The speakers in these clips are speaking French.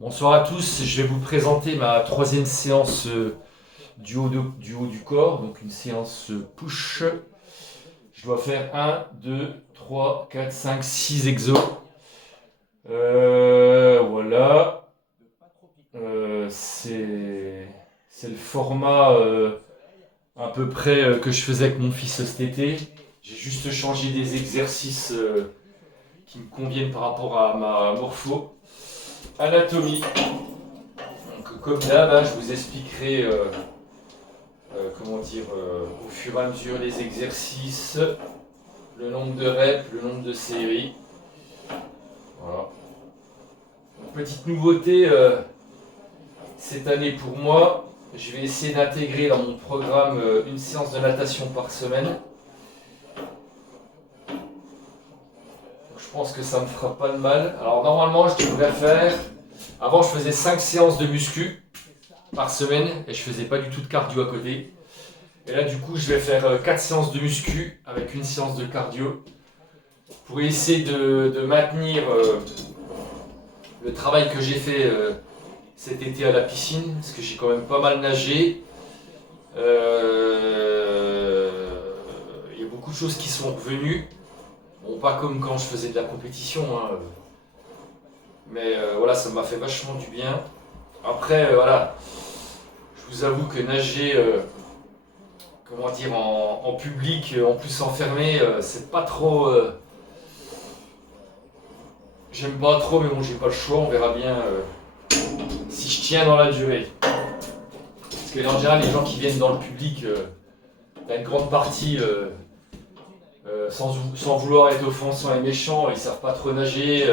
Bonsoir à tous, je vais vous présenter ma troisième séance du haut du corps, donc une séance push. Je dois faire un, 2, 3, 4, 5, 6 exos. Voilà. C'est le format à peu près que je faisais avec mon fils cet été. J'ai juste changé des exercices qui me conviennent par rapport à ma morpho. Anatomie. Donc, comme d'hab, hein, je vous expliquerai au fur et à mesure les exercices, le nombre de reps, le nombre de séries. Voilà. Donc, petite nouveauté cette année pour moi, je vais essayer d'intégrer dans mon programme une séance de natation par semaine. Donc, je pense que ça me fera pas de mal. Alors normalement, je devrais faire. Avant, je faisais 5 séances de muscu par semaine et je faisais pas du tout de cardio à côté. Et là, du coup, je vais faire 4 séances de muscu avec une séance de cardio pour essayer de maintenir le travail que j'ai fait cet été à la piscine, parce que j'ai quand même pas mal nagé. Il y a beaucoup de choses qui sont revenues. Bon, pas comme quand je faisais de la compétition, hein, mais voilà, ça m'a fait vachement du bien. Après, voilà, je vous avoue que nager en public, en plus enfermé, c'est pas trop. J'aime pas trop, mais bon, j'ai pas le choix, on verra bien si je tiens dans la durée. Parce que en général, les gens qui viennent dans le public, il y a une grande partie, sans vouloir être offensant et méchant, ils savent pas trop nager,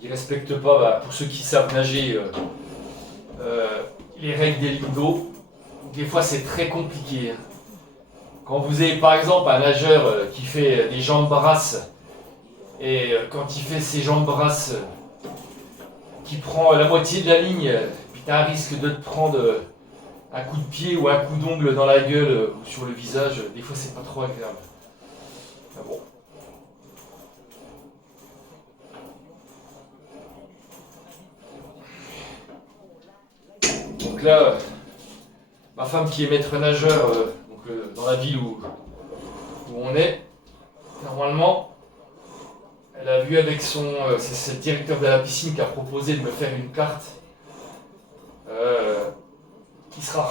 ils respectent pas, pour ceux qui savent nager, euh, les règles des lignes d'eau. Des fois, c'est très compliqué, hein. Quand vous avez par exemple un nageur qui fait des jambes brasses et quand il fait ses jambes brasses, qui prend la moitié de la ligne, puis tu as un risque de te prendre un coup de pied ou un coup d'ongle dans la gueule ou sur le visage, des fois c'est pas trop agréable. Ah bon. Donc là, ma femme qui est maître nageur dans la ville où on est, normalement, elle a vu avec c'est le directeur de la piscine qui a proposé de me faire une carte qui sera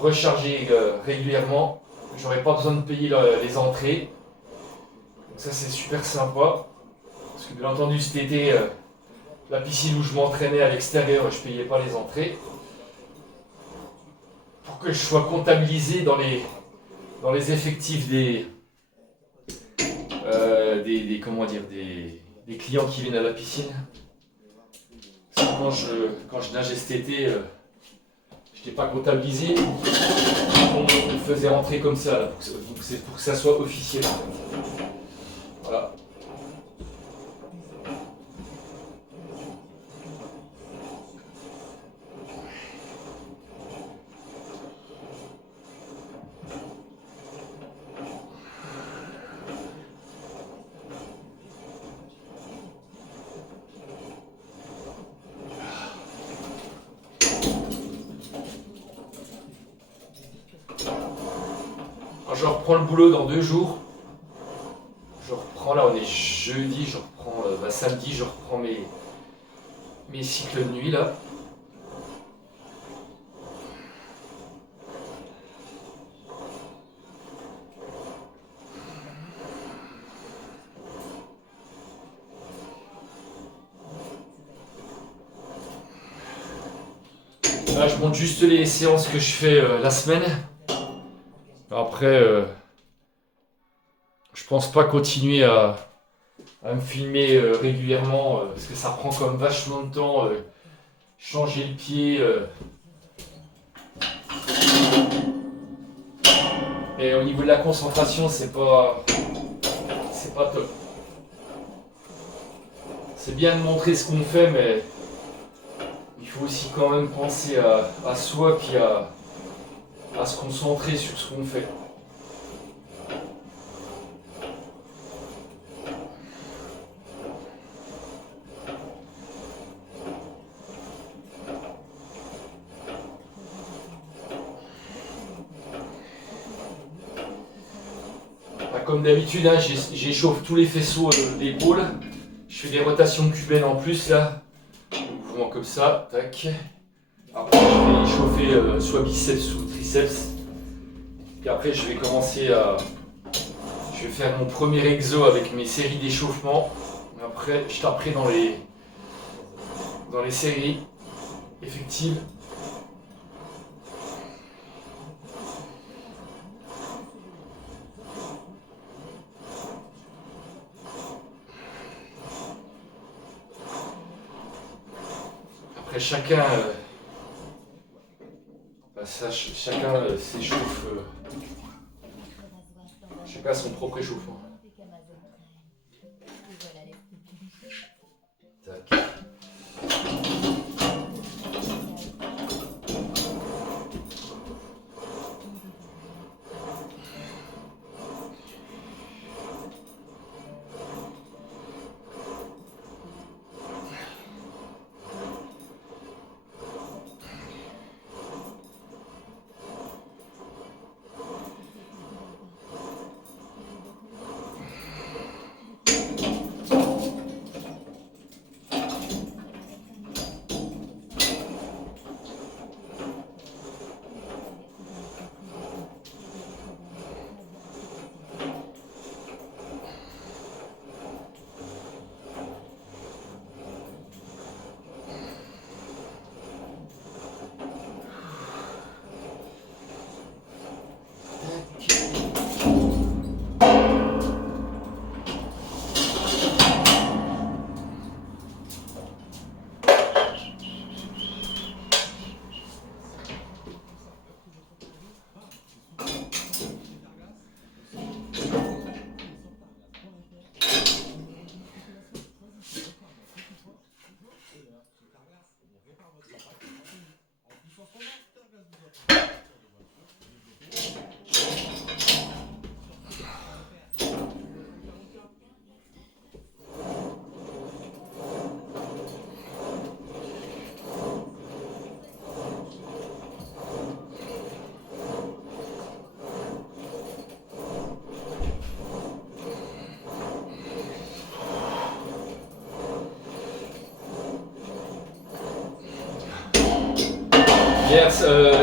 rechargée régulièrement. J'aurai pas besoin de payer les entrées. Donc ça c'est super sympa. Parce que bien entendu cet été, la piscine où je m'entraînais à l'extérieur, je payais pas les entrées. Pour que je sois comptabilisé dans les effectifs des clients qui viennent à la piscine. Parce que quand je nageais cet été, je n'étais pas comptabilisé. On me faisait rentrer comme ça, là, pour que ça soit officiel. En fait. Voilà. Alors, je reprends le boulot dans 2 jours. Je reprends, là on est jeudi, je reprends samedi, je reprends mes cycles de nuit là. Là je monte juste les séances que je fais la semaine. Après, je pense pas continuer à me filmer régulièrement parce que ça prend comme vachement de temps. Changer le pied. Et au niveau de la concentration, c'est pas top. C'est bien de montrer ce qu'on fait, mais il faut aussi quand même penser à soi puis à se concentrer sur ce qu'on fait. comme d'habitude, hein, j'échauffe tous les faisceaux d'épaule. Je fais des rotations cubaines en plus là. Mouvement comme ça, tac. Après je vais échauffer soit biceps ou triceps. Et après je vais commencer à... Je vais faire mon premier exo avec mes séries d'échauffement. Après je taperai dans les séries effectives. Après chacun s'échauffe. Chacun a son propre échauffement. Tac.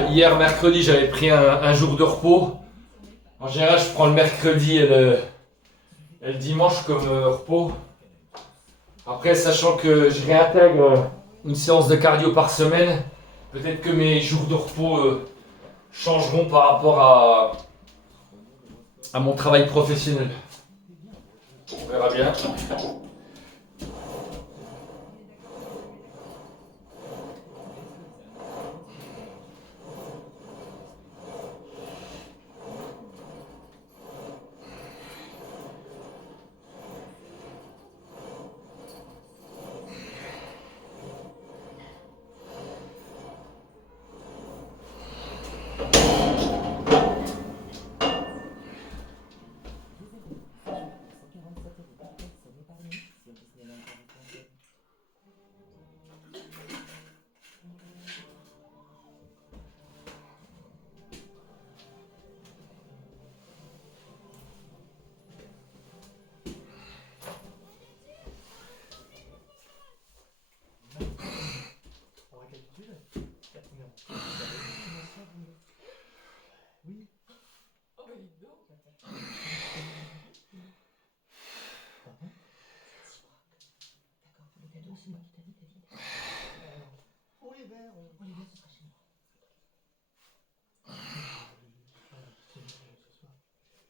Hier, mercredi, j'avais pris un jour de repos. En général, je prends le mercredi et le dimanche comme repos. Après, sachant que je réintègre une séance de cardio par semaine, peut-être que mes jours de repos changeront par rapport à mon travail professionnel. On verra bien.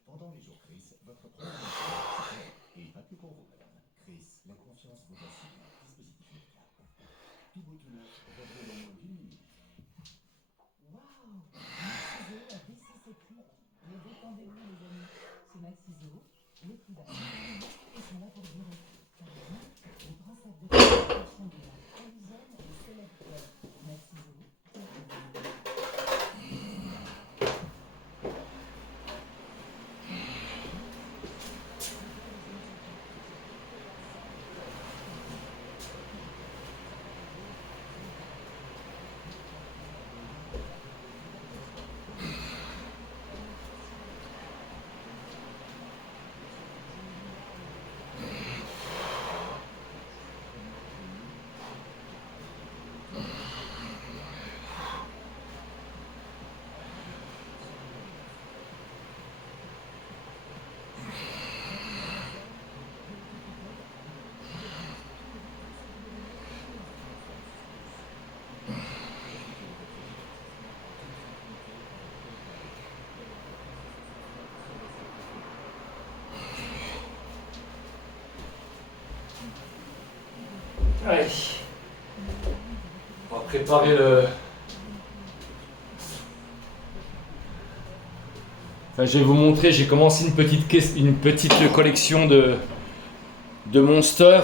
Pendant les jours Chris, votre problème et pas que pour vous, madame. Chris, la confiance vous assure un dispositif médical. Tout beau tout neuf, votre dans du... Waouh! Maxi Zéro a baissé ses prix. Mais détendez-vous les amis. Ce Maxi Zéro, les prix d'achat et sont là pour durer. Par exemple, les grands sacs de consultation de la Horizon et Select Club. Maxi Zéro, Allez. On va préparer le... Enfin, je vais vous montrer, j'ai commencé une petite collection de Monster.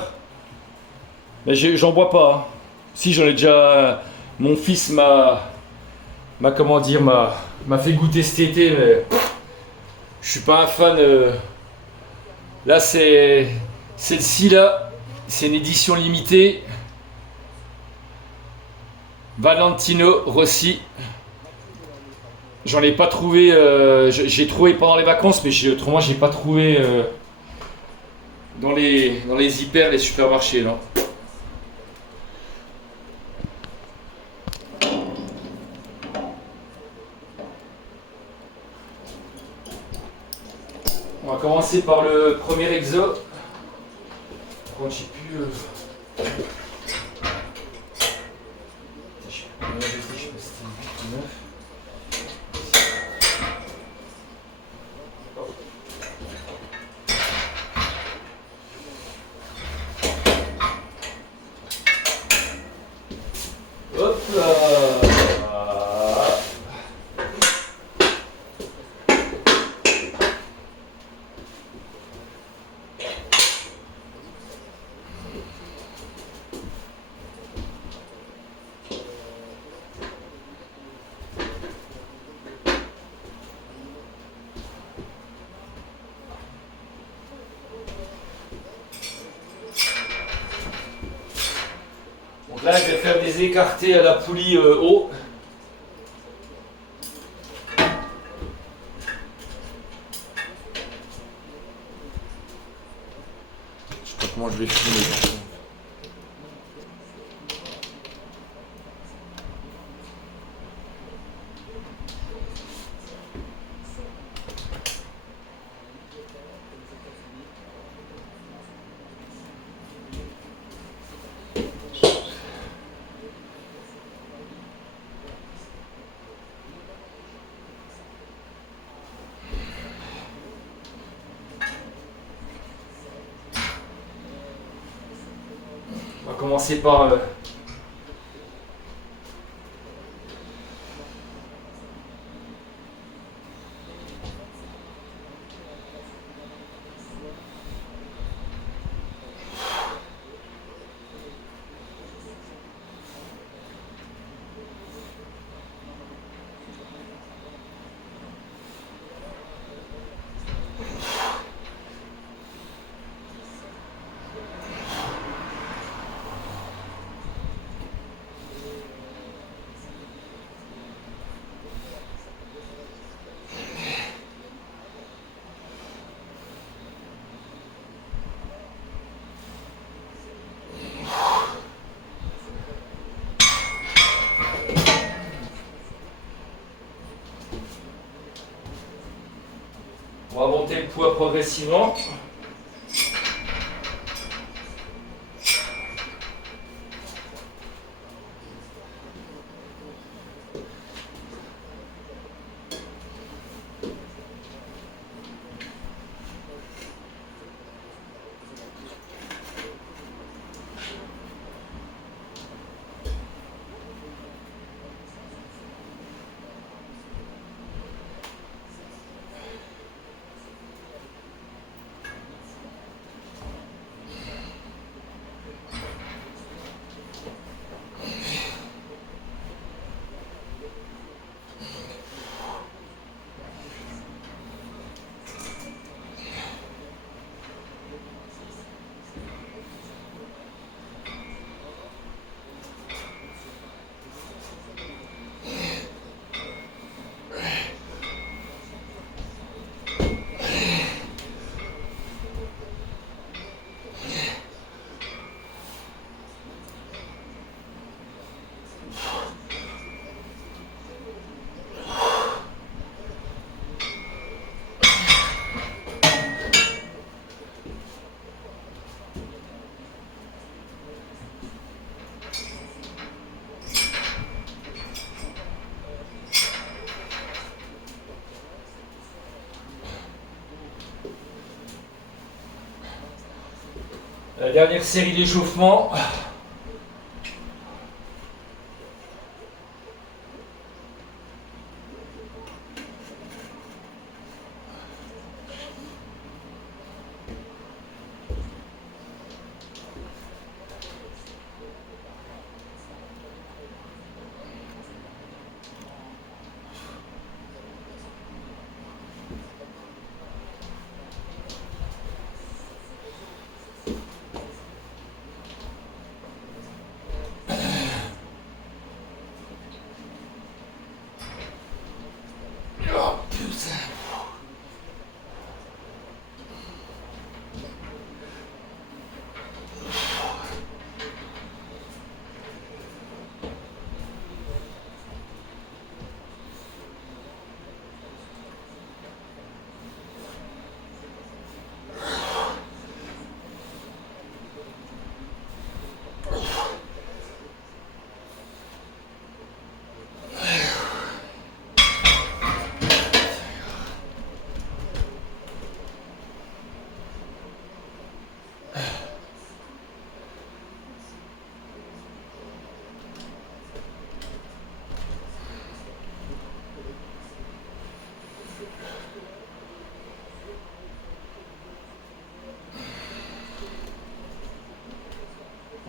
Mais j'en bois pas. Hein. Si, j'en ai déjà... Mon fils m'a fait goûter cet été, mais je suis pas un fan. Là, c'est celle-ci là, c'est une édition limitée. Valentino Rossi. J'en ai pas trouvé. J'ai trouvé pendant les vacances, mais autrement j'ai pas trouvé dans les hyper, les supermarchés là. On va commencer par le premier exo. Quand j'ai pu. Hop là. Donc là, je vais faire des écartés à la poulie haut. Je sais pas comment je vais filmer. On va commencer par on va monter le poids progressivement. La dernière série d'échauffement.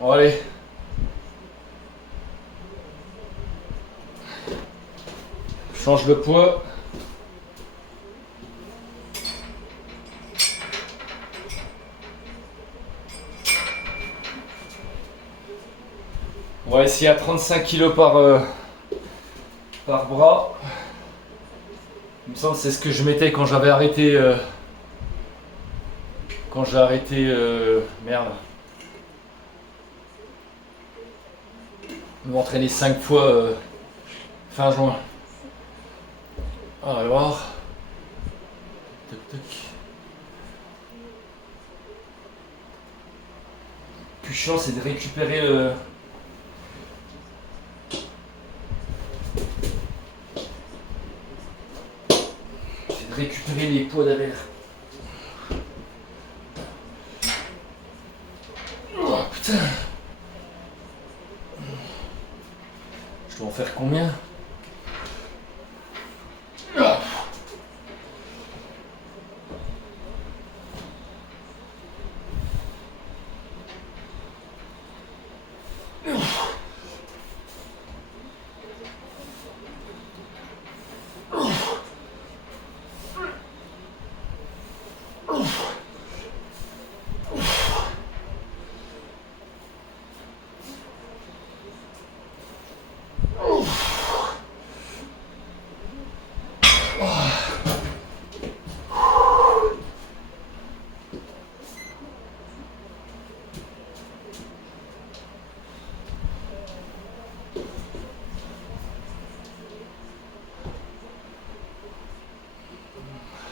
Bon allez. Je change le poids. On va essayer à 35 kg par bras. Il me semble que c'est ce que je mettais quand j'avais arrêté. Quand j'ai arrêté. Merde. Je vais m'entraîner 5 fois fin juin. Alors. Toc toc. Le plus chiant, c'est de récupérer le. Récupérer les poids derrière. Oh putain. Je dois en faire combien?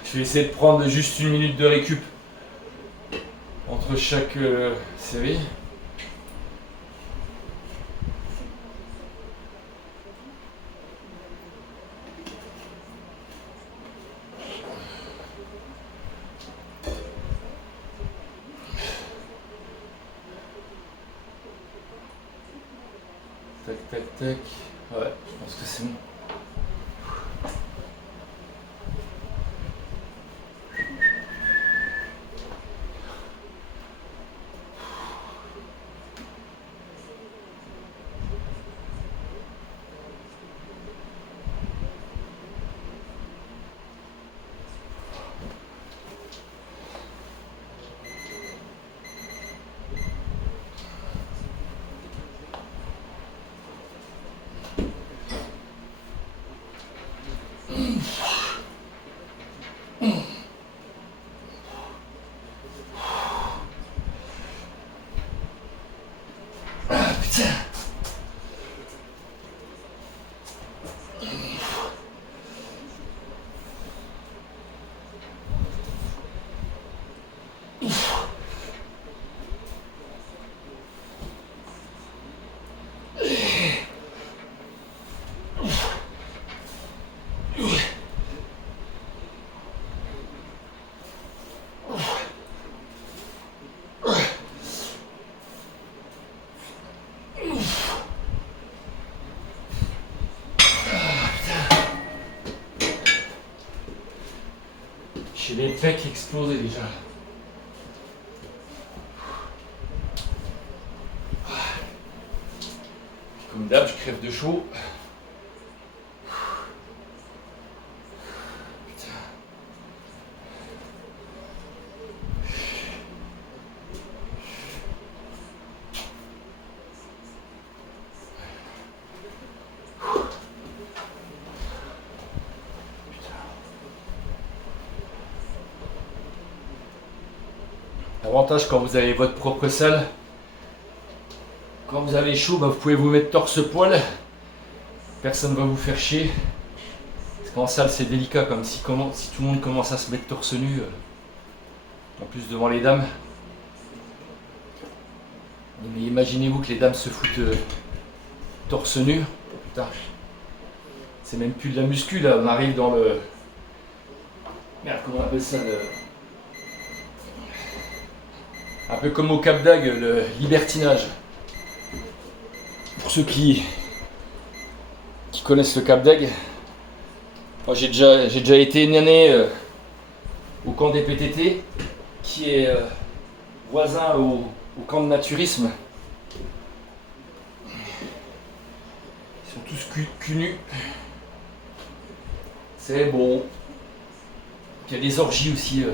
Je vais essayer de prendre juste 1 minute de récup entre chaque série. Tac, tac, tac. Ouais, je pense que c'est bon. Ah putain. J'ai les pecs explosés déjà. Comme d'hab, je crève de chaud. L'avantage quand vous avez votre propre salle, quand vous avez chaud, vous pouvez vous mettre torse-poil. Personne ne va vous faire chier. Parce qu'en salle c'est délicat, comme si tout le monde commence à se mettre torse nu. En plus devant les dames. Mais imaginez-vous que les dames se foutent torse nu. Putain. C'est même plus de la muscu là, on arrive dans le. Merde, comment on appelle ça un peu comme au Cap d'Agde, le libertinage. Pour ceux qui connaissent le Cap d'Agde, moi j'ai déjà été une année au camp des PTT, qui est voisin au camp de naturisme. Ils sont tous cul nus. C'est bon. Il y a des orgies aussi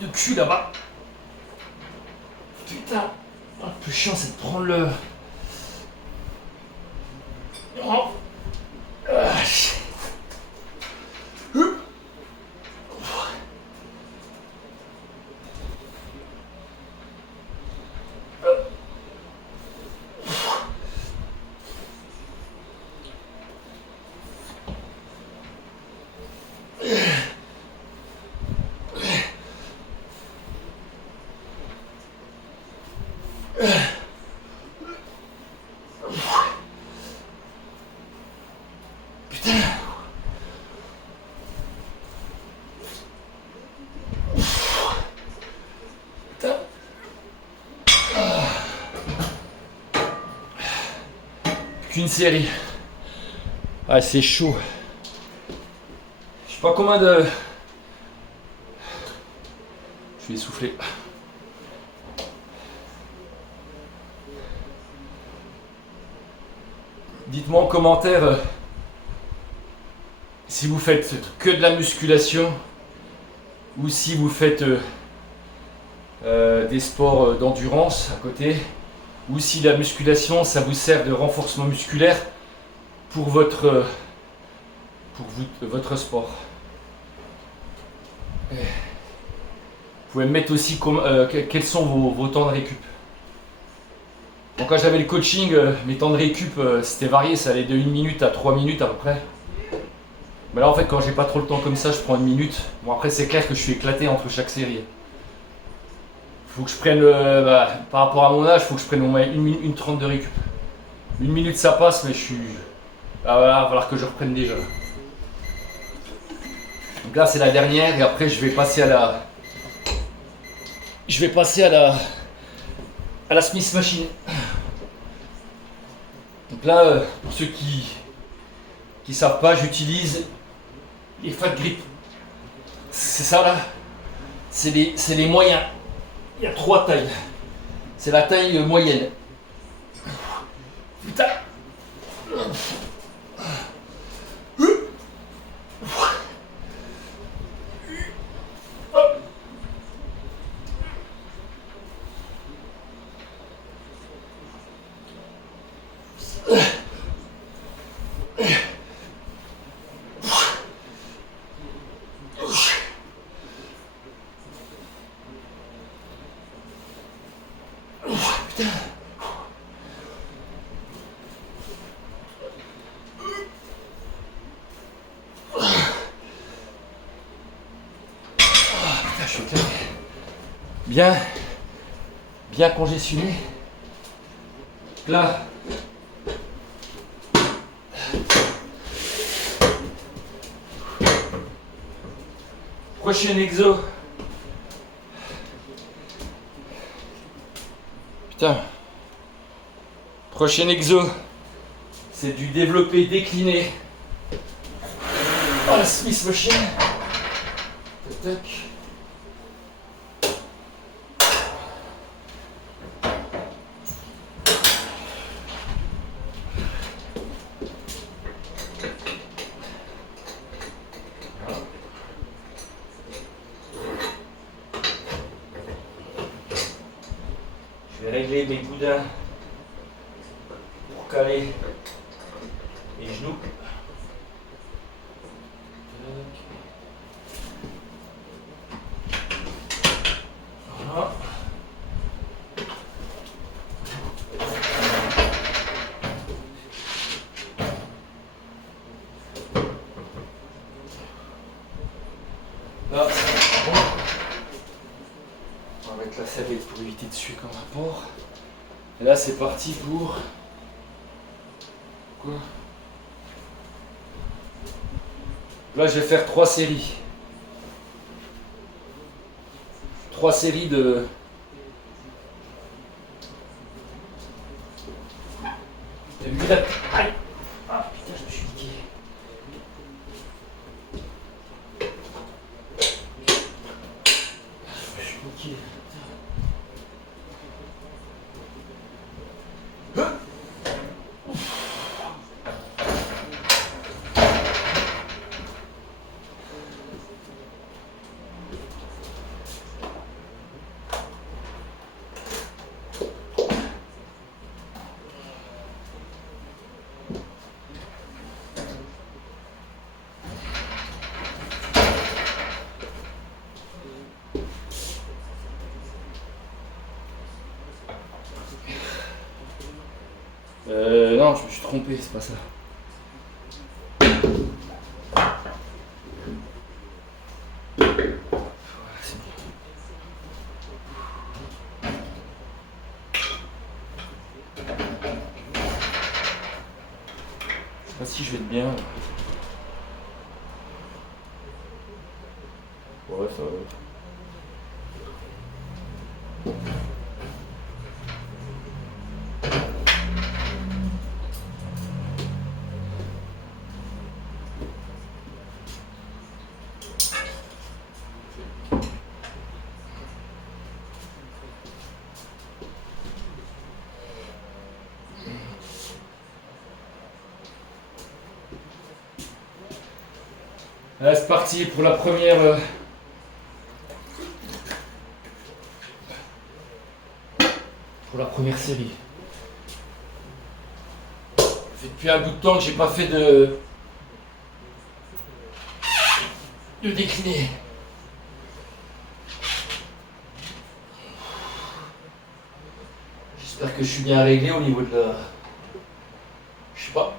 de cul là-bas. Putain, le plus chiant c'est de prendre le... Oh. Qu'une série. Ah, c'est chaud. Je sais pas combien de... Je suis essoufflé. Dites-moi en commentaire si vous faites que de la musculation ou si vous faites des sports d'endurance à côté, ou si la musculation ça vous sert de renforcement musculaire pour votre sport. Vous pouvez me mettre aussi quels sont vos temps de récup. Bon, quand j'avais le coaching, mes temps de récup c'était varié, ça allait de 1 minute à 3 minutes à peu près. Mais là en fait quand j'ai pas trop le temps comme ça, je prends 1 minute. Bon après c'est clair que je suis éclaté entre chaque série. Faut que je prenne, par rapport à mon âge, faut que je prenne au moins 1 minute 30 de récup. 1 minute ça passe, mais je suis... Ah voilà, il va falloir que je reprenne déjà. Donc là c'est la dernière et après je vais passer à la... à la Smith Machine. Donc là, pour ceux qui savent pas, j'utilise les Fat Grip. C'est ça là, c'est les moyens. Il y a 3 tailles. C'est la taille moyenne. Putain. Putain. Putain, je suis éclaté. Bien congestionné. Là. Prochain exo. Putain. Prochain exo. C'est du développé décliné. Oh la Smith Machine. Tac. Je vais régler mes boudins pour caler les genoux. Voilà. Là, c'est bon. On va mettre la serviette pour éviter de suer comme un porc. Et là, c'est parti pour... Quoi? Là, je vais faire 3 séries. 3 séries de... de 8 reps. Aïe! Ah putain, je me suis niqué. Je me suis niqué. Non, je me suis trompé, c'est pas ça. Voilà, c'est bon. Je sais pas si je vais être bien. Ouais, ça va. Allez, c'est parti pour la première. Pour la première série. Ça fait depuis un bout de temps que j'ai pas fait de décliné. J'espère que je suis bien réglé au niveau de la. Je sais pas.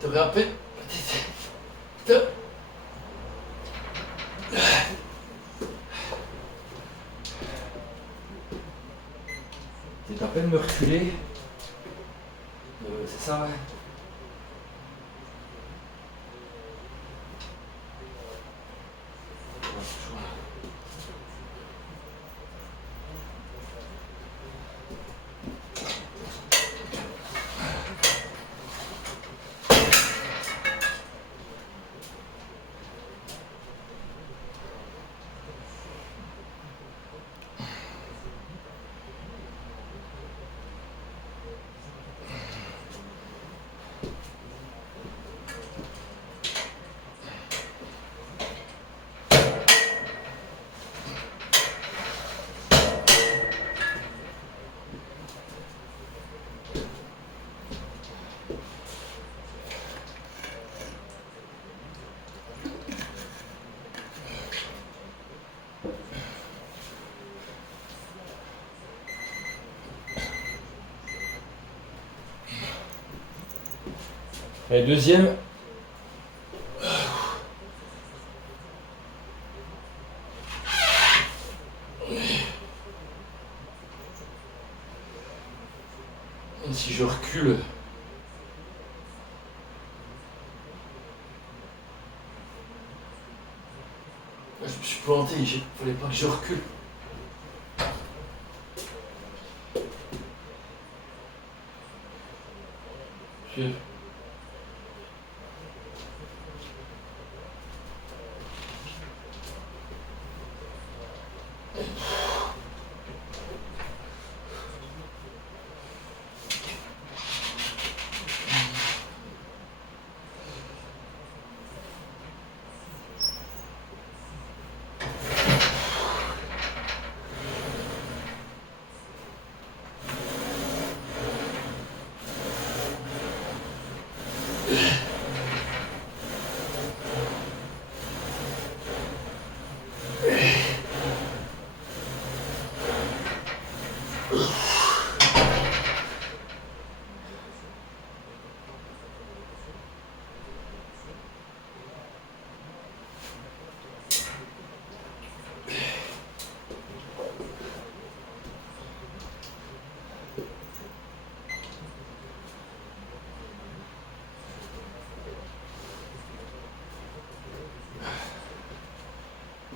T'avais un peu. T'es à peine me reculer. C'est ça, ouais. Allez, deuxième. Même si je recule. Là, je me suis planté, il fallait pas que je recule. Je...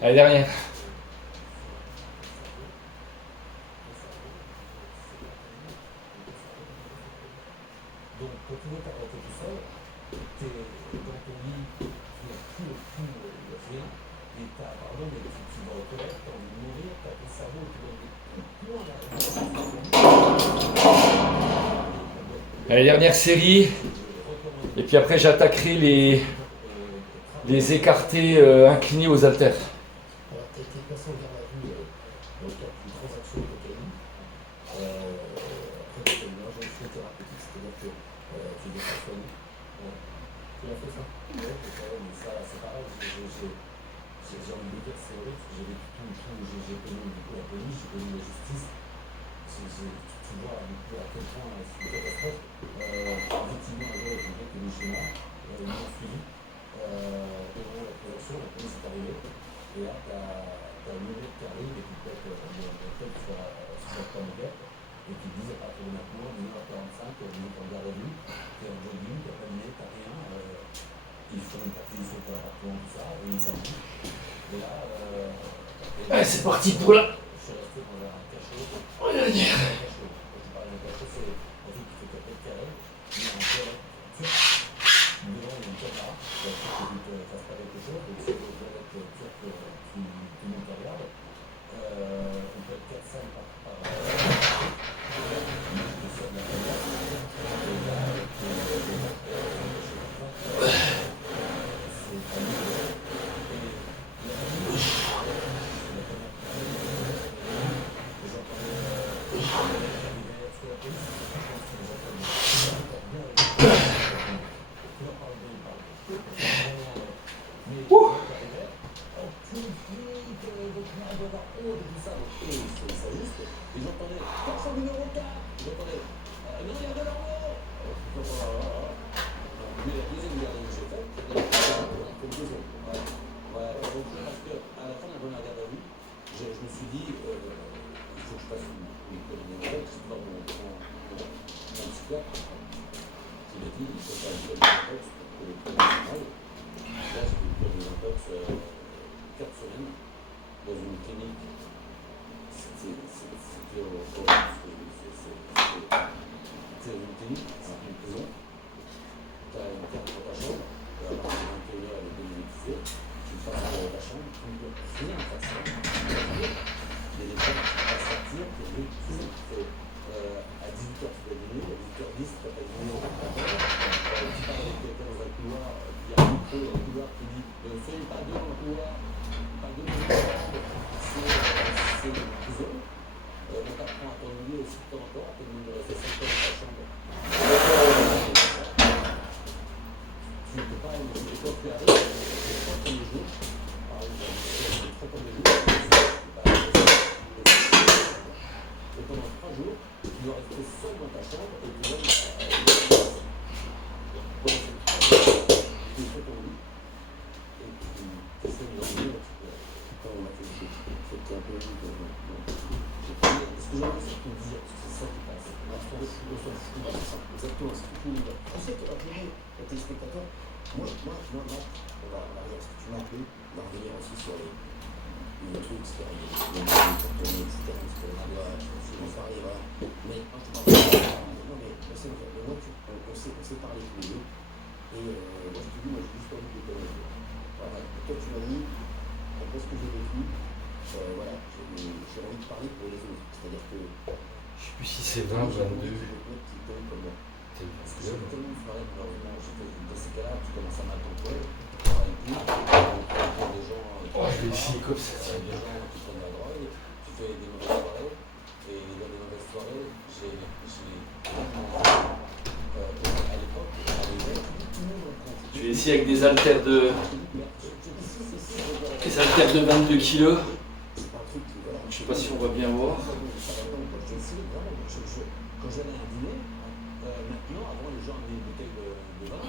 Allez, dernière. Donc, quand tu veux t'arrêter tout seul, tu es dans ton lit, tu n'as plus le coup, rien, et tu as, pardon, mais tu vas aux toilettes, tu as envie de mourir, tu as tes cerveaux, tu donnes des coups de poing. Allez, dernière série. Je recommande Et puis après, j'attaquerai les écartés inclinés aux haltères. Alors, tu as été placé en garde à vue dans le cadre d'une transaction de cocaïne. Après, tu as une injonction thérapeutique, c'est-à-dire que tu n'es pas soigné. Tu l'as fait ça? Ouais, mais ça, c'est pareil. J'ai envie de dire, c'est horrible, parce que j'ai vécu tout, j'ai connu du coup la police, j'ai connu la justice. Tu vois du coup à quel point c'est une catastrophe. Effectivement, un jour, il y a quelqu'un qui est venu chez moi, ils m'ont suivi. Devant la transaction, la police est arrivée. Et là, tu as une minute qui arrive et qui peut-être peut-être sur la moquette et qui disent à partir de maintenant, 19h45, vous êtes en garde à vue, tu es en jogging, tu n'as pas de nez, tu n'as rien. Ils font une perquisition pour l'appartement, tout ça, et ils t'en disent. Et là, Allez, c'est parti pour la... je suis resté dans un cachot. Oh, la dernière. Un cachot. Quand je parle d'un cachot, c'est un truc qui fait 4 mètres carrés. Il y a un toilette turc. Devant, il y a une caméra. Il y a un truc que tu ne fasses pas quelque chose. Donc, c'est le toilette turc, tout le monde te regarde. On peut être 4-5 par je sors de la caméra. Et là, c'est pas mieux. Je me suis dit, il faut que je fasse une école, c'est pas mon psychiatre. Il m'a dit, il faut faire une école de l'intox pour que le problème soit mal. Là, j'ai fait une école de l'intox 4 semaines dans une clinique. C'était horrible. C'était une clinique, c'est une prison. Tu as une carte pour ta chambre, à partir de 21h, elle est démonétisée. Tu passes pour ta chambre, tu ne peux rien faire ça. Il y a des gens qui ne peuvent pas sortir, qui ont vu prison. À 18h, tu dois dîner, à 18h10, tu n'as pas dîné au restaurant. Tu parles avec quelqu'un dans un couloir, il y a un micro dans le couloir qui dit soyez pas deux dans le couloir, pas deux dans le couloir. C'est une prison. On t'apprend à t'ennuyer aussi de temps en temps, à te demander de rester 5 heures dans ta chambre. Tu ne peux pas, et quand tu arrives, les 3 premiers jours, par exemple, les 3 premiers jours, et pendant 3 jours, tu dois rester seul dans ta chambre et tu dois pendant ces 3 jours, tu fais ton lit et tu essaies de dormir quand on m'a fait chier. C'était un peu dur. Ce que j'aimerais, c'est te dire, c'est ça qui passe. Exactement, c'est tout. On sait que rappeler aux téléspectateurs, moi, on va regarder ce que tu m'as appelé, on va revenir aussi sur les trucs, c'est arrivé, les tournées, etc. C'était la loi, c'est mon pari, voilà. Mais quand je te parle, non, mais c'est vrai, mais moi, on s'est parlé tous les deux. Et moi, je te dis, moi, j'ai juste envie de te connaître. Voilà, toi, tu m'as dit, après ce que j'ai vécu, voilà, j'ai envie de parler pour les autres. C'est-à-dire que. Je sais plus si c'est 20 ou 22. Parce que j'ai tellement de soirées, malheureusement, dans ces cas-là, tu commences à mal t'entourer, tu travailles plus, tu rencontres des gens. Oh, je vais essayer comme ça. Des gens qui prennent la drogue, tu fais des mauvaises soirées, et dans les mauvaises soirées, j'ai à l'époque, arrivé, tout le monde rencontre. Je vais essayer avec des haltères de 22 kilos. Je sais pas si on va bien voir. Quand j'allais à un dîner, maintenant, avant les gens amenaient une bouteille de vin,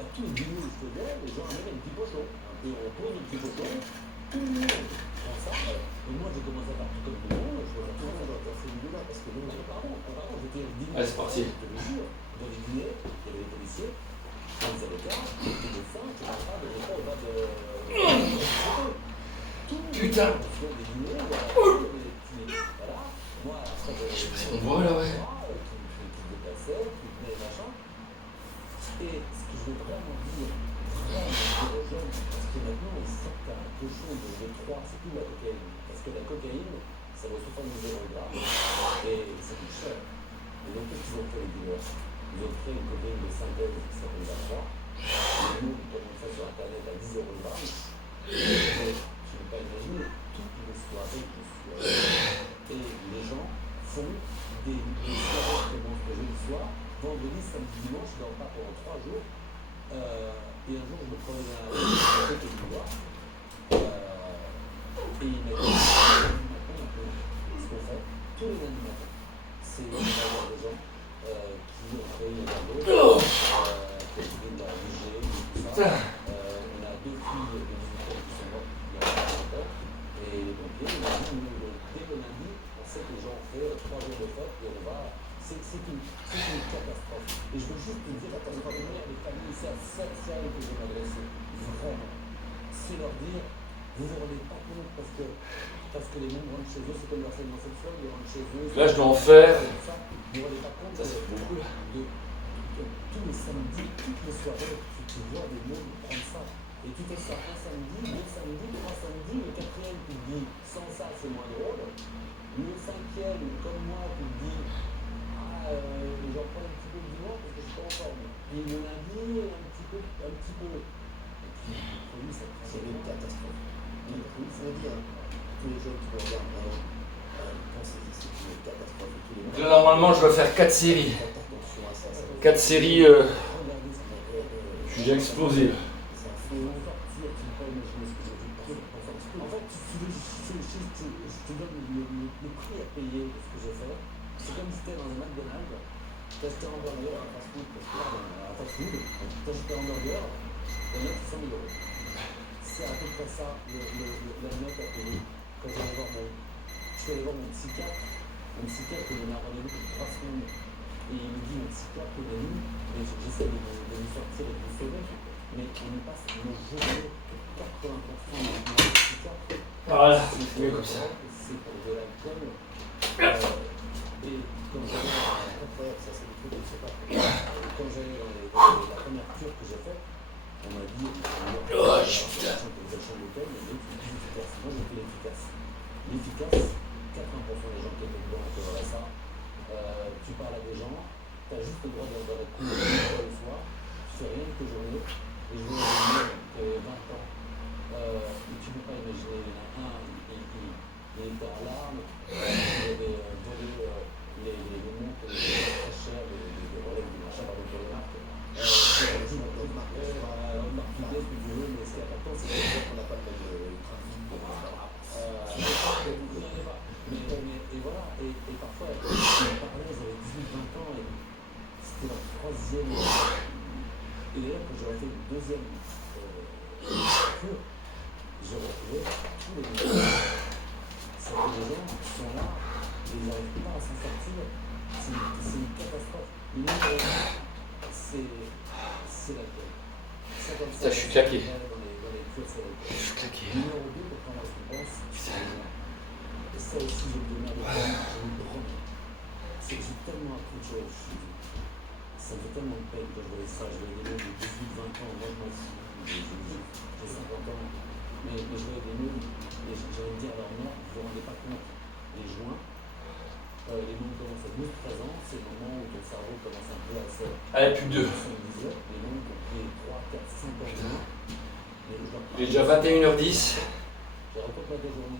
à tous les dîners où je faisais, les gens amenaient un petit pochon. Un peu on pose un petit pochon, tout le monde prend ça. Et moi, j'ai commencé à partir comme tout le monde, je vois tout le monde dans ces dîners-là, parce que non, pardon, j'étais au dîner. Allez, c'est parti. Je te jure, dans les dîners, il y avait des policiers, des avocats, des médecins, je ne parle pas de l'État au bas de. Putain! Des dîners, voilà. Moi, après, Je sais pas si on voit là, ouais. tu déplaçais, tu venais, machin. Et ce que je veux vraiment dire aux jeunes, parce que maintenant, ils sortent un cochon de 3, c'est plus la cocaïne. Parce que la cocaïne, ça vaut 70 € le gramme, et ça coûte cher. Et donc, qu'est-ce qu'ils ont fait les dealers? Ils ont créé une cocaïne de synthèse qui s'appelle la 3. Les mots, comme on fait sur Internet, à 10 € le gramme. Mais je ne peux pas imaginer toutes les soirées qui sont. Et les gens font des soirées qui commencent le jeudi soir, vendredi, samedi, dimanche, je ne dors pas pendant 3 jours. Et un jour, je me prenais dans la côté du bois. Et il m'a dit, ce qu'on fait tous les lundis matins, c'est d'avoir des gens qui ont créé une radio, qui ont fait de la VG, tout ça. On a 2 filles de musiciens qui sont mortes il y a 40 ans. Et les pompiers, ils m'ont dit, dès le lundi, on sait que les gens ont fait 3 jours de fête et on va. C'est une catastrophe. Et je veux juste te dire, attends, les familles, c'est à cette salle que je vais m'adresser. Vraiment. C'est leur dire, vous vous rendez pas compte parce que les mômes rentrent chez eux, c'est comme l'harcèlement sexuel, ils rentrent chez eux. Là, je dois en faire. Vous vous rendez pas compte Ça fait beaucoup là. tous les samedis, toutes les soirées, tu vois des mômes prendre ça. Et tu fais ça un samedi, 2 samedis, 3 samedis, le 4e, tu te dis, sans ça, c'est moins drôle. Le 5e, comme moi, tu te dis, j'en prends un petit peu le dimanche parce que je suis pas en forme. Et le lundi, un petit peu. Et puis, pour lui, c'est une catastrophe. Il faut dire, tous les jeunes qui me regardent, pensez que c'est une catastrophe. Là, normalement, je dois faire 4 séries. Faites attention à ça. 4 séries, Regardez ça. je suis déjà explosé. Là. C'est un feu. Tu ne peux pas imaginer ce que j'ai vu. En fait, je te donne le prix à payer de ce que j'ai fait. C'est comme si tu étais dans un McDonald's, tu as acheté un hamburger, un fast-food, tu as acheté un hamburger, la note c'est 100 000 €. C'est à peu près ça, la note à payer. Quand je suis allé voir mon psychiatre, il m'a rendez-vous pour 3 semaines. Et il me dit, mon psychiatre, et j'essaie de lui sortir et de lui sauver, mais il me passe une journée, 80% de mon psychiatre. Voilà, c'est mieux comme ça. C'est pour de l'alcool. Et quand j'allais incroyable, ça c'est des trucs que je sais pas. Quand j'allais dans la première cure que j'ai faite, on m'a dit Oh, putain. vous achetez l'hôtel, mais vous êtes efficace. Moi j'ai fait l'efficace. L'efficace, 80% des gens qui étaient dedans étaient ça. Tu parles à des gens, tu as juste le droit d'aller dans la cour une fois le soir, tu fais rien de tes journées. Et je vois des mecs qui avaient 20 ans. Et tu ne peux pas imaginer, il y en a un, il était en larmes, il avait volé les montres très chères, les relèves du machin par les marques. Il a dit, marque, tu dis ce que tu veux, mais ce qui est important, c'est qu'on n'a pas de train de vie pour et voilà, et parfois, ils me parlaient, ils avaient 18-20 ans, et c'était leur 3e. Et d'ailleurs, quand j'aurais fait le 2e cure, j'ai retrouvé tous les gens. Ça fait des gens qui sont là, et ils n'arrivent pas à s'en sortir. C'est une catastrophe. Le numéro 1, c'est l'alcool. Ça, je suis claqué. Dans les cures, c'est l'alcool. Je suis claqué. Numéro 2, pour prendre la récompense, c'est les gens. Et ça aussi, je me donne à l'école, je me promets. C'est que j'ai tellement appris de choses. Ça me fait tellement de peine quand je voyais ça. Je voyais des mecs de 18-20 ans, moi je m'en fous. J'ai 50 ans. Mais je voyais des mômes, et j'allais me dire, alors non, vous ne vous rendez pas compte, les joints, les mômes commencent à 12-13 ans, c'est le moment où ton cerveau commence un peu à se. Allez, plus que 2. Les mômes qui ont pris 3, 4, 5 ans de joints. Il est déjà 21h10. Je raconte pas ta journée.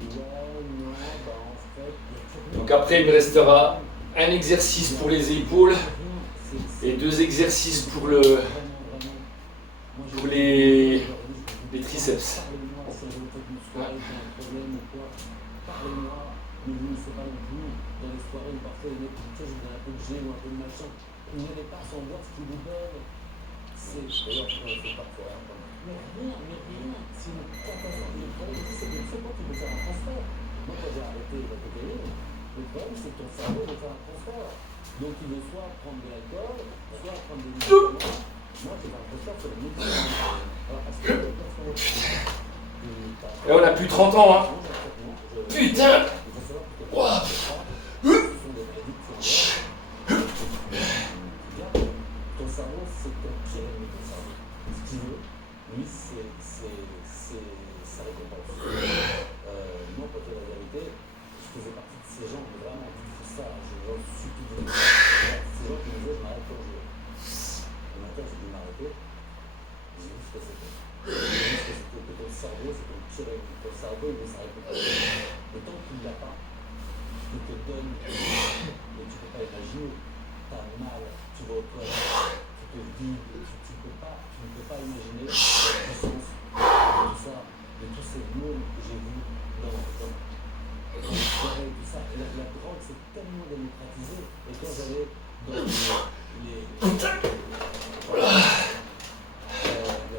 Non, en fait. Donc après, il me restera un exercice pour les épaules et 2 exercices pour les triceps. Parlez-moi si vous faites une soirée, j'ai un problème ou quoi. Parlez-moi, mais vous ne faites pas non plus dans les soirées où parfois les mecs disent je vous donne un peu de gel ou un peu de machin. Vous n'allez pas sans voir ce qu'ils vous donnent. C'est d'ailleurs, c'est parfois. Mais rien, c'est une catastrophe. Le problème ici, c'est que c'est toi qui veux faire un transfert. Moi, quand j'ai arrêté la cocaïne, le problème, c'est que ton cerveau veut faire un transfert. Donc, il veut soit prendre de l'alcool, soit prendre des médicaments. Moi, j'ai pas un transfert sur les médicaments. Alors, parce que Et on a plus 30 ans, hein. Putain. Ouah. Ton cerveau, c'est ton pire ennemi, ton cerveau. Ce qu'il veut, lui, c'est sa récompense. Moi, pour dire la vérité, je faisais partie de ces gens, mais vraiment, dis ça, j'en suis tout de ces gens qui me disaient, je m'arrête quand je veux. Le matin, j'ai dû m'arrêter, j'ai vu ce que c'était. J'ai vu ce que c'était que ton cerveau, c'est ton tirer, ton cerveau, il ne s'arrête pas. Et tant qu'il ne l'a pas, il te donne, mais tu ne peux pas imaginer, tu as mal, tu vas au toilette, tu te vides, tu ne peux pas imaginer la puissance de tout ça, de tous ces mots que j'ai vus dans mon temps. Tout ça. La drogue, c'est tellement démocratisé. Et quand j'allais dans la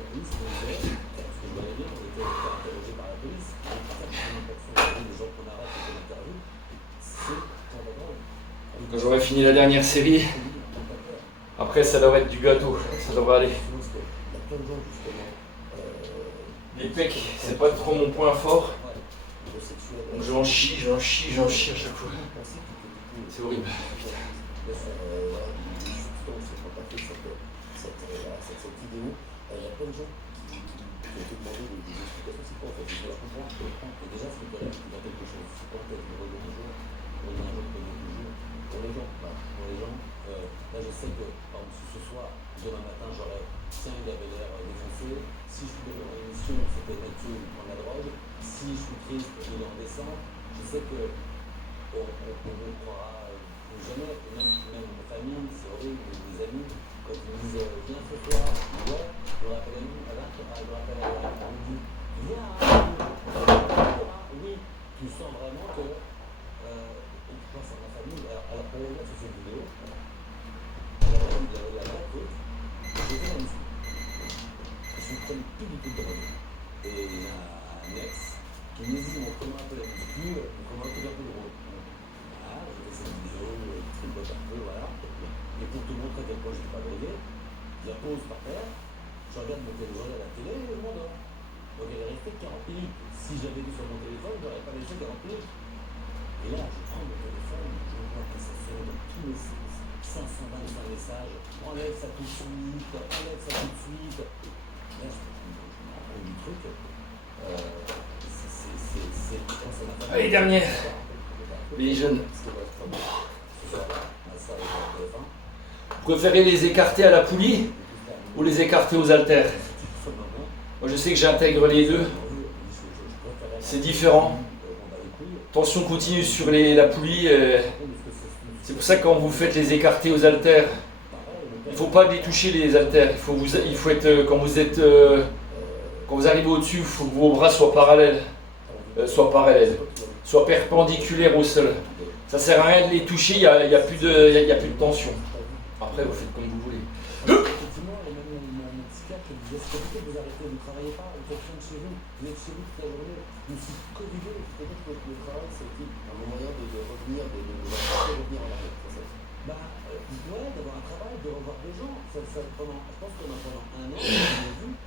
police me disait, parce que je voyais bien, on était interrogés par la police, et pas les gens qu'on arrête et qu'on interviewe, c'est pour la drogue. Quand j'aurai fini la dernière série, après ça devrait être du gâteau, ça devrait aller. Les pecs, c'est pas trop mon point fort. Donc j'en chie à chaque fois. C'est horrible. Cette vidéo, il y a plein de gens qui ont demandé des explications. C'est quoi en fait? Je comprends. Et déjà, c'est une collègue qui va quelque chose. C'est quoi en fait? Je reviens un jour, pour les gens. Là, je sais que, par exemple, ce soir, demain matin, j'aurais, tiens, il avait l'air défoncé. Si je suis dans une émission, c'était Mathieu, il prend la drogue. Si je suis triste, il est en descente. Je sais que on ne croira plus jamais, même ma famille, c'est horrible, mes amis, quand ils me disent viens ce soir, ouais, je me rappelle à nous, on me dit viens, oui, tu sens vraiment que et tu penses à ma famille, alors pour revenir sur cette vidéo, la vraie faute, j'ai fait la musique. Je ne prenne plus du tout de drogue. Et il y a un ex qui me dit comment un peu la musique, comment un peu de rôle. Voilà, j'ai fait cette vidéo, tripote un peu, voilà. Et pour te montrer à quel point je n'étais pas drogué, je la pose par terre, je regarde mon téléphone à la télé et je m'endors. Donc elle est restée 40 minutes. Si j'avais vu sur mon téléphone, je n'aurais pas laissé 40 minutes. Et là, je prends mon téléphone, je vois que ça sonne dans tous les sens. 525 messages, enlève ça tout de suite, enlève ça tout de suite. Là, je me rends compte du truc. Allez, dernière. Les jeunes. Vous préférez les écarter à la poulie ou les écarter aux haltères? Moi, je sais que j'intègre les deux. C'est différent. Tension continue sur la poulie. C'est pour ça que quand vous faites les écarter aux haltères, il ne faut pas les toucher les haltères. Il faut être quand vous arrivez au-dessus, il faut que vos bras soient parallèles, soient perpendiculaires au sol. Ça ne sert à rien de les toucher, il n'y a plus de tension. Après, vous faites comme vous voulez. Effectivement, et même mon psychiatre me disait, c'est compliqué, vous arrêtez, vous ne travaillez pas, vous faites rien de chez vous êtes chez vous toute la journée, je me suis covidé, peut-être que le travail, c'est un moyen de revenir, de revenir en arrière. Ouais, d'avoir un travail, de revoir des gens. Je pense que pendant un an, je n'ai vu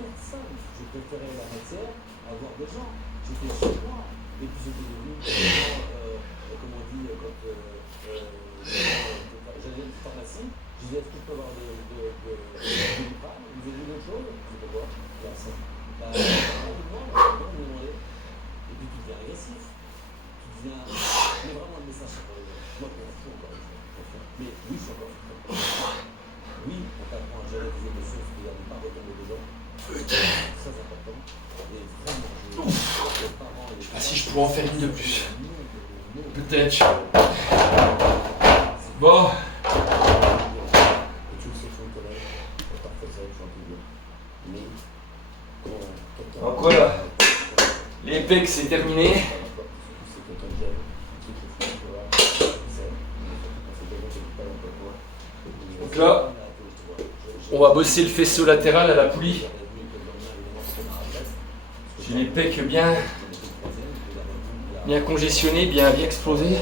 personne. Je préférais la matière à voir des gens. J'étais chez moi, et puis j'étais devenu, comme on dit, quand j'allais à une pharmacie, je disais, est-ce que je peux avoir des Doliprane? Vous avez vu autre chose? Je peux voir. Là, ça. Et puis tu deviens agressif. Tu deviens. Mais vraiment un message pour les gens. Moi, je m'en fous encore une fois. Mais oui, je suis encore fou. Oui, on t'apprend à gérer des émotions, c'est-à-dire ne pas retomber dedans. C'est très important. Et vraiment, les parents et les parents. Ah, si je pouvais en faire une de plus. Peut-être. Bon. Donc voilà. Les pecs, c'est terminé. Donc là, on va bosser le faisceau latéral à la poulie. J'ai les pecs bien congestionnés, bien explosés.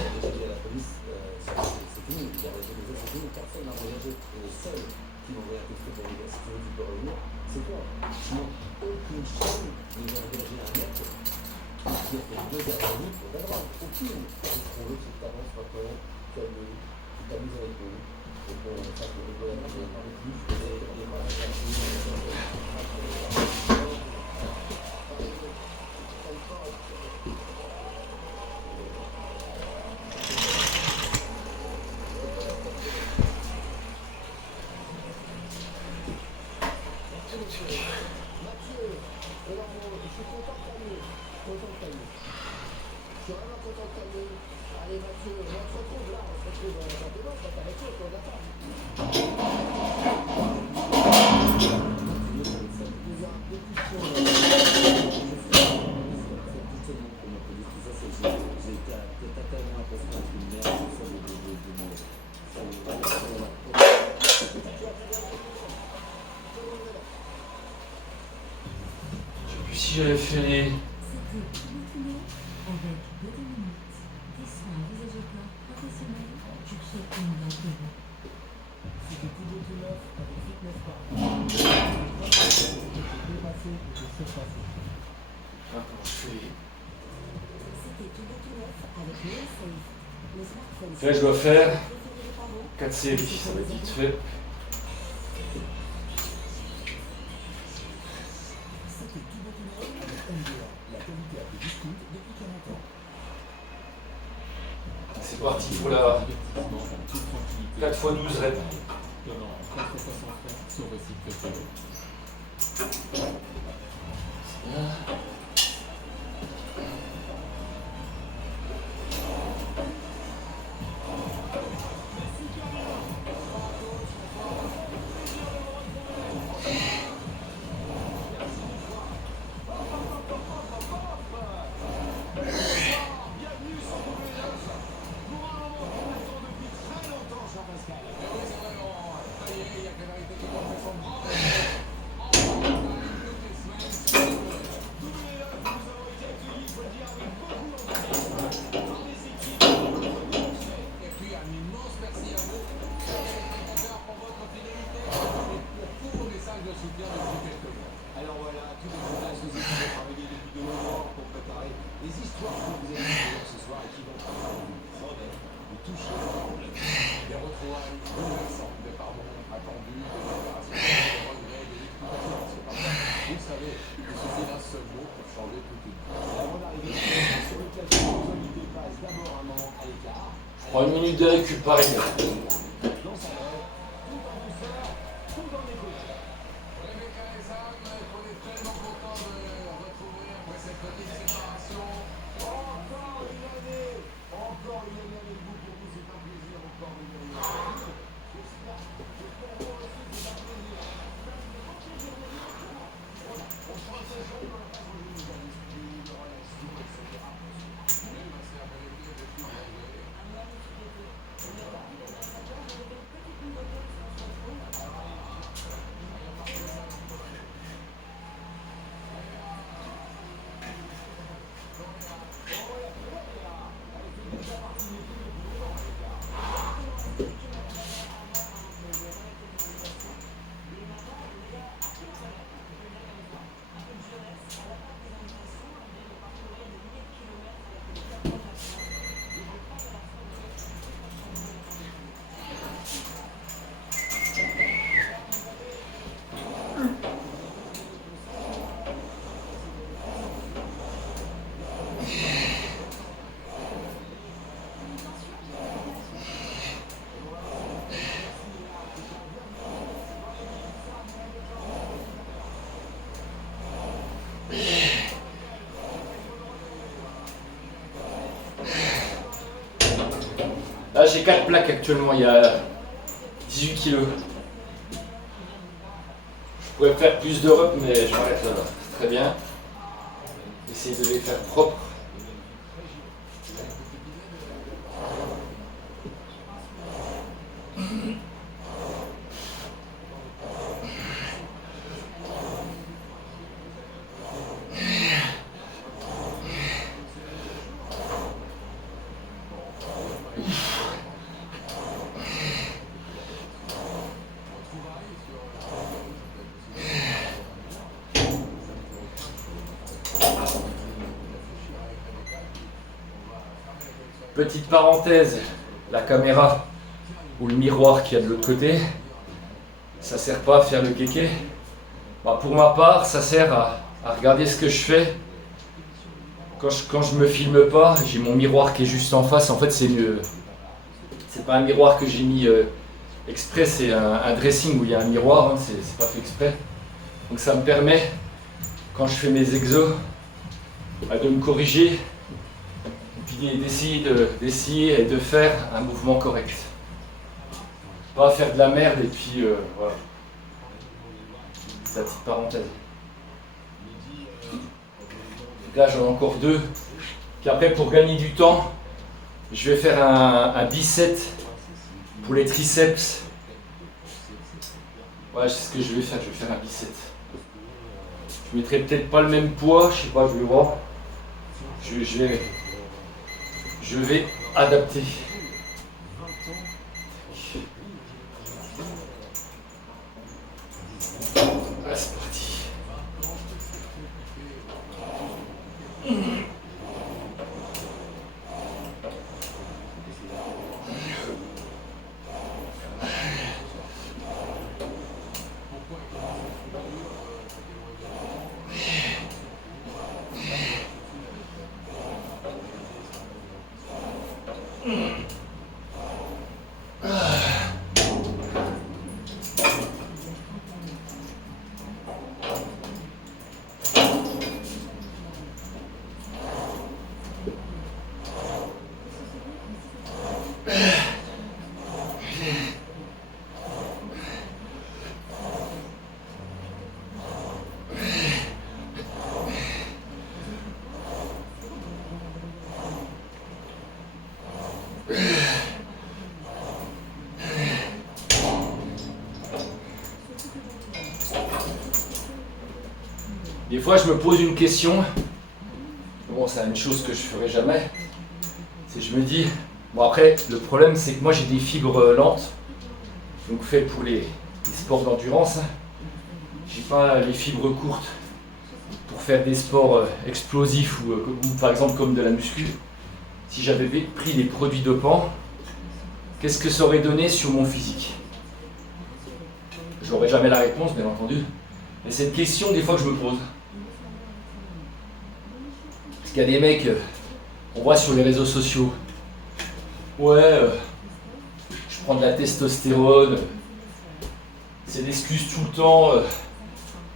Si j'avais fait les... C'était Thibaut avec Beauté Minute. Des soins visage et corps professionnels pour chacune d'entre vous. C'était Thibaut Touneuf avec Fitness Park. Dépassé et de surpasser. Ah, comment je fais les... C'était Thibaut Touneuf avec NeoSafe. Le smartphone. Là, je dois faire préféré des parents. 4 séries, ça va être vite fait. C'était Thibaut Touneuf avec MDA. La qualité à plus discount depuis 40 ans. C'est parti pour la 4 x 12 reps. Donnant 4 fois son frère, son récit préféré. Alors voilà, tous les contacts nous équipes ont travaillé depuis de longs mois pour préparer les histoires que vous allez découvrir ce soir et qui vont vous promettre de toucher votre envie. Des retrouvailles bouleversantes, des pardons attendus, des libérations, des regrets, des explications. Vous savez, il suffit d'un seul mot pour changer toute une vie. Avant d'arriver sur le plateau, vos invités passent d'abord un moment à l'écart. Je prends une minute de récup par exemple. Dans sa rêve, tout en douceur, tout en écoute. Rebecca et Sam, on est tellement contents de retrouver après cette petite séparation. Encore une année avec vous pour nous, c'est un plaisir, encore une année. J'espère que moi aussi c'est un plaisir. On prend ce jeu dans la façon de nous d'esprit, de relation, etc. Même ma sœur Valérie est depuis Angers. Là j'ai 4 plaques actuellement, il y a 18 kilos. Je pourrais faire plus de reps mais je m'arrête là. Très bien. Essayer de les faire propres. Petite parenthèse, la caméra ou le miroir qu'il y a de l'autre côté, ça sert pas à faire le kéké. Bah, pour ma part, ça sert à regarder ce que je fais. Quand je me filme pas, j'ai mon miroir qui est juste en face. En fait, c'est pas un miroir que j'ai mis exprès, c'est un dressing où il y a un miroir, hein, c'est pas fait exprès. Donc ça me permet, quand je fais mes exos, de me corriger et puis d'essayer de faire un mouvement correct. Pas faire de la merde et puis voilà. C'est la petite parenthèse. Donc là j'en ai encore 2. Puis après pour gagner du temps, je vais faire un bicep pour les triceps. Ouais, c'est ce que je vais faire un bicep. Je mettrai peut-être pas le même poids, je sais pas, je vais voir. Je vais adapter. Ah, c'est parti. Des fois, je me pose une question. Bon, c'est une chose que je ferai jamais. C'est je me dis, bon après, le problème c'est que moi j'ai des fibres lentes, donc fait pour les sports d'endurance. J'ai pas les fibres courtes pour faire des sports explosifs ou par exemple comme de la muscu. Si j'avais pris des produits dopants, qu'est-ce que ça aurait donné sur mon physique? J'aurais jamais la réponse, bien entendu. Mais c'est une question des fois que je me pose. Parce qu'il y a des mecs, on voit sur les réseaux sociaux, ouais, je prends de la testostérone, c'est l'excuse tout le temps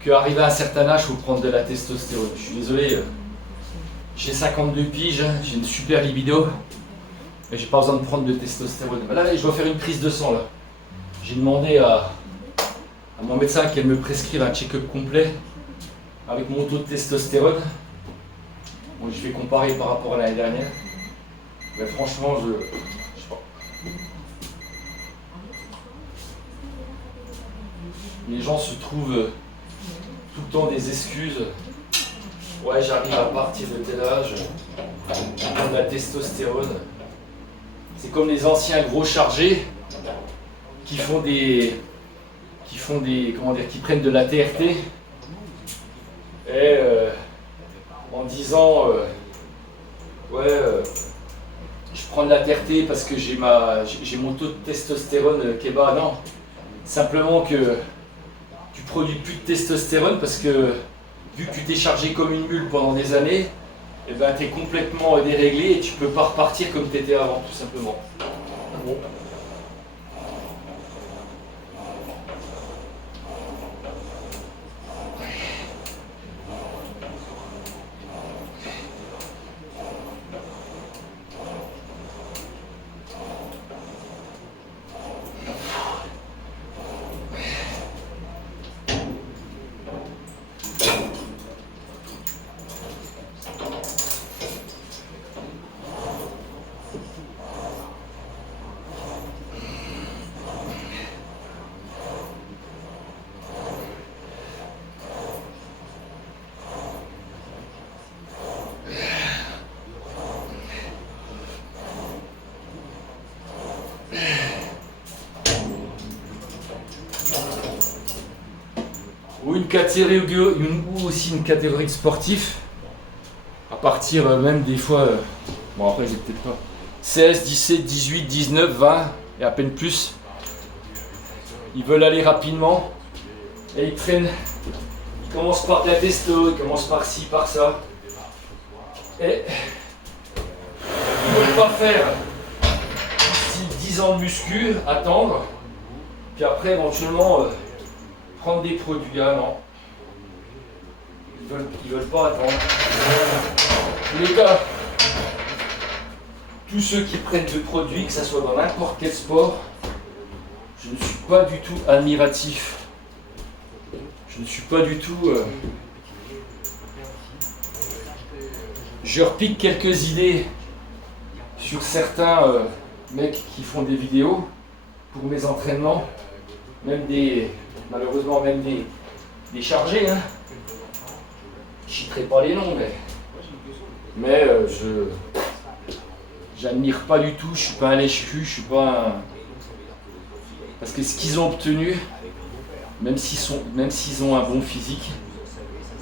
qu'arrivé à un certain âge, il faut prendre de la testostérone. Je suis désolé, j'ai 52 piges, j'ai une super libido, mais j'ai pas besoin de prendre de testostérone. Là, je dois faire une prise de sang, là. J'ai demandé à mon médecin qu'elle me prescrive un check-up complet avec mon taux de testostérone. Bon, je vais comparer par rapport à l'année dernière. Mais franchement, je sais pas. Les gens se trouvent tout le temps des excuses. Ouais, j'arrive à partir de tel âge, je prends de la testostérone. C'est comme les anciens gros chargés qui prennent de la TRT et en disant je prends de la TRT parce que j'ai mon taux de testostérone qui est bas. Non, simplement que tu produis plus de testostérone parce que vu que tu t'es chargé comme une mule pendant des années, et ben tu es complètement déréglé et tu peux pas repartir comme tu étais avant, tout simplement. Bon. Ou aussi une catégorie de sportifs, à partir même des fois, bon après j'ai peut-être pas, 16, 17, 18, 19, 20 et à peine plus, ils veulent aller rapidement et ils prennent, ils commencent par de la testo, ils commencent par ci, par ça et ils ne veulent pas faire 10 ans de muscu, attendre, puis après éventuellement prendre des produits. Ah non. Ils veulent pas attendre. Les gars, tous ceux qui prennent ce produit, que ce soit dans n'importe quel sport, je ne suis pas du tout admiratif. Je ne suis pas du tout... Je repique quelques idées sur certains mecs qui font des vidéos pour mes entraînements, malheureusement même des chargés. Hein. Je citerai pas les noms, mais j'admire pas du tout, je suis pas un lèche-cul, je suis pas un... Parce que ce qu'ils ont obtenu, même s'ils ont un bon physique,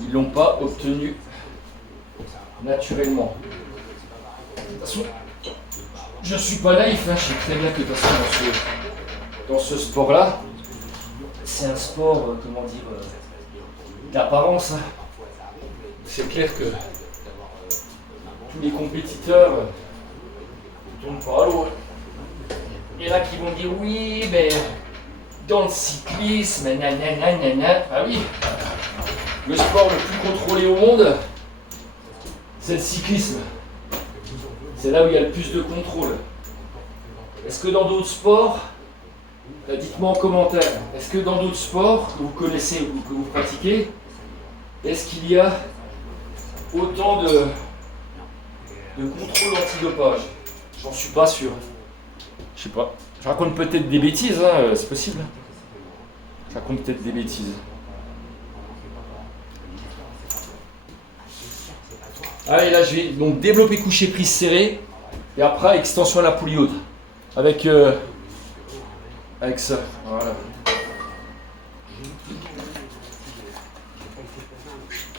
ils l'ont pas obtenu naturellement. De toute façon, je suis pas naïf, hein, je sais très bien que de toute façon dans ce sport-là, c'est un sport, d'apparence. Hein. C'est clair que tous les compétiteurs ne tournent pas à l'eau. Il y en a qui vont dire oui, mais dans le cyclisme, nanana. Ah oui, le sport le plus contrôlé au monde, c'est le cyclisme. C'est là où il y a le plus de contrôle. Est-ce que dans d'autres sports, dites-moi en commentaire, est-ce que dans d'autres sports que vous connaissez ou que vous pratiquez, est-ce qu'il y a autant de contrôle antidopage? J'en suis pas sûr. Je sais pas. Je raconte peut-être des bêtises, hein, c'est possible. Je raconte peut-être des bêtises. Allez, là je vais donc développer coucher prise serrée et après extension à la poulie haute. Avec ça. Voilà.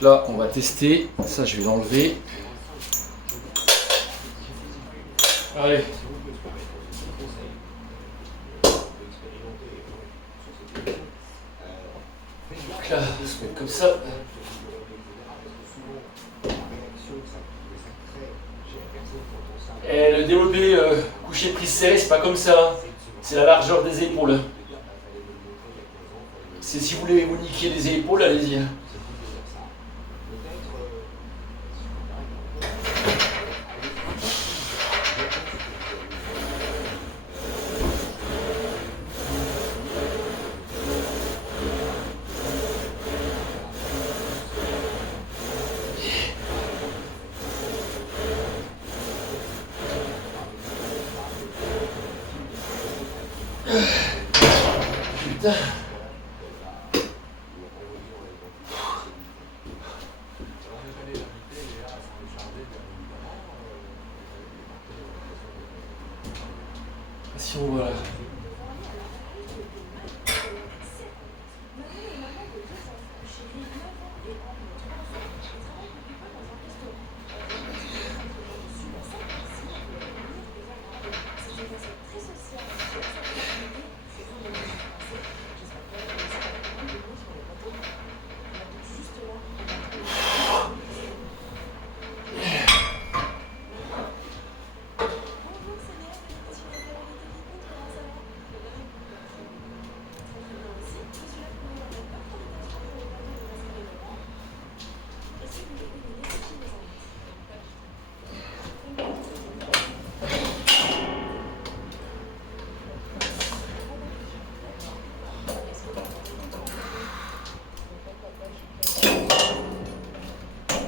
Là, on va tester. Ça, je vais l'enlever. Allez. Donc là, on se met comme ça. Et le développé couché prise serrée, c'est pas comme ça. C'est la largeur des épaules. C'est si vous voulez vous niquer les épaules, allez-y. Putain. Si on voit là.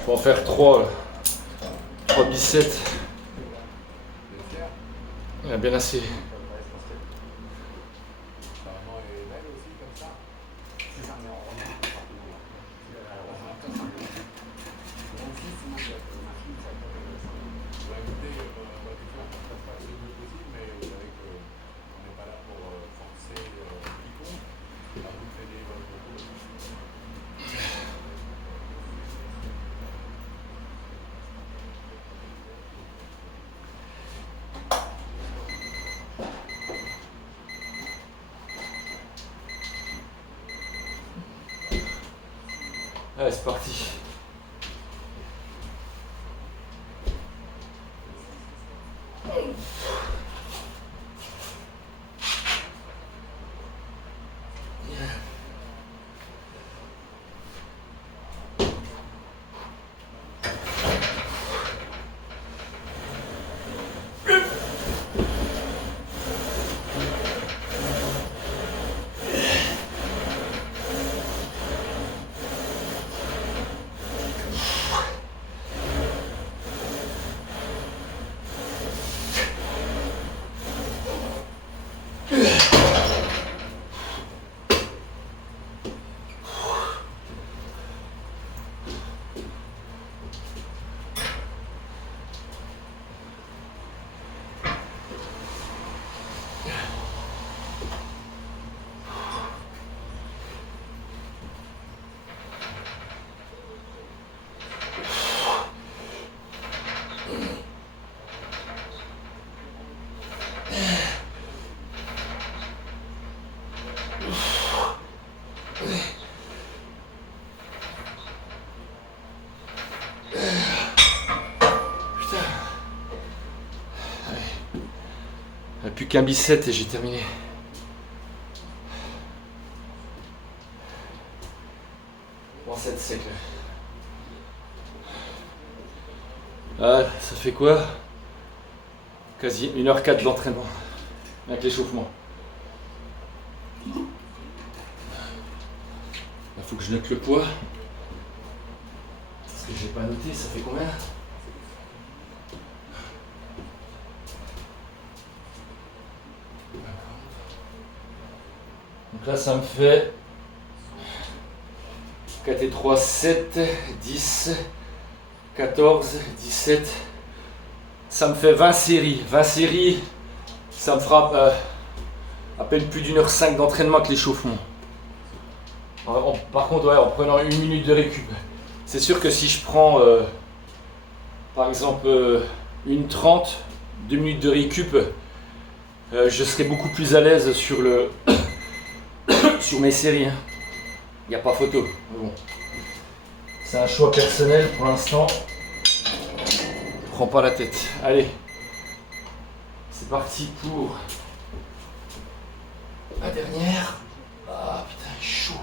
Je vais en faire 3 biceps. Il y en a bien assez. Allez, c'est parti. qu'un bicep et j'ai terminé. Bon, c'est sec. Ah, ça fait quoi? Quasi 1h04 d'entraînement avec l'échauffement. Il faut que je note le poids. Parce que j'ai pas noté, ça fait combien? Donc là ça me fait 4 et 3, 7, 10, 14, 17. Ça me fait 20 séries. 20 séries, ça me fera à peine plus d'1h05 d'entraînement avec l'échauffement. Par contre, ouais, en prenant 1 minute de récup. C'est sûr que si je prends par exemple 1h30, 2 minutes de récup, je serai beaucoup plus à l'aise sur sur mes séries. Hein. Il n'y a pas photo. Mais bon. C'est un choix personnel pour l'instant. Prends pas la tête. Allez. C'est parti pour la dernière. Ah putain, il est chaud.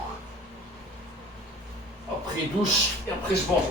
Après douche et après je mange.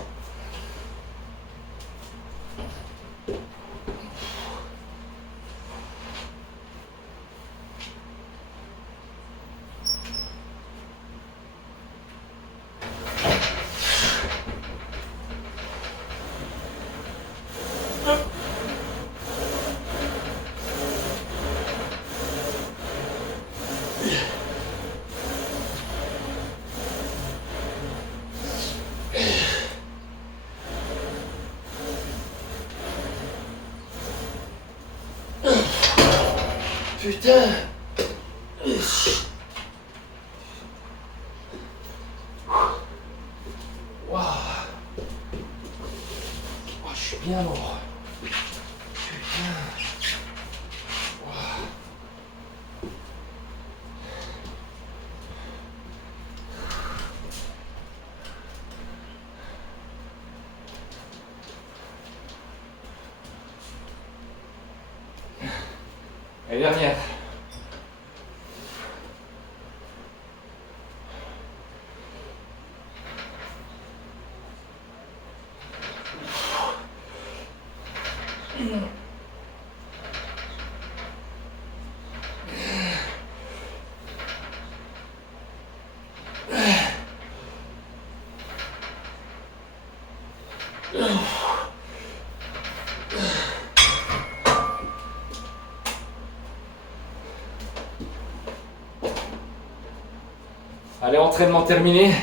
Putain. Waouh. Oh, je suis bien lourd. Putain. Waouh. Et dernière. Allez, entraînement terminé.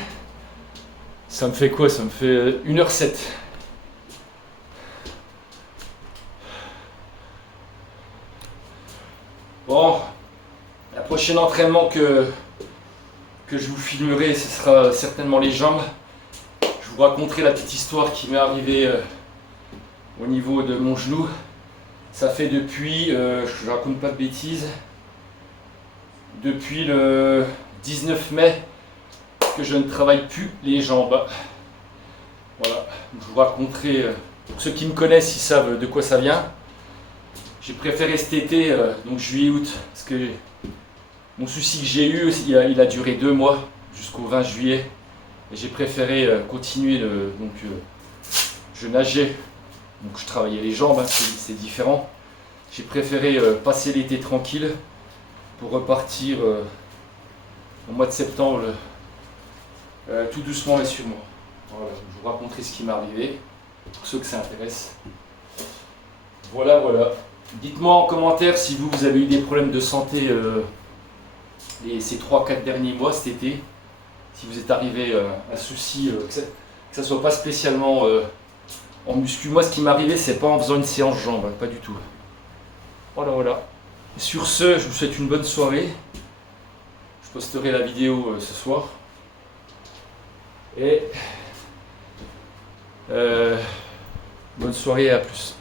Ça me fait quoi? Ça me fait 1h07. Bon, la prochaine entraînement que je vous filmerai, ce sera certainement les jambes. Je vous raconterai la petite histoire qui m'est arrivée au niveau de mon genou. Ça fait depuis, je raconte pas de bêtises, depuis le 19 mai que je ne travaille plus les jambes. Voilà, je vous raconterai, pour ceux qui me connaissent, ils savent de quoi ça vient. J'ai préféré cet été, donc juillet-août, parce que mon souci que j'ai eu, il a duré 2 mois, jusqu'au 20 juillet. Et j'ai préféré continuer, donc je nageais, donc je travaillais les jambes, hein, c'est différent. J'ai préféré passer l'été tranquille pour repartir au mois de septembre, tout doucement mais sûrement. Voilà, je vous raconterai ce qui m'est arrivé, pour ceux que ça intéresse. Voilà, voilà. Dites-moi en commentaire si vous avez eu des problèmes de santé ces 3-4 derniers mois, cet été. Si vous êtes arrivé à un souci, que ça soit pas spécialement en muscu. Moi, ce qui m'est arrivé, c'est pas en faisant une séance jambes, hein, pas du tout. Voilà, voilà. Et sur ce, je vous souhaite une bonne soirée. Je posterai la vidéo ce soir. Et bonne soirée et à plus.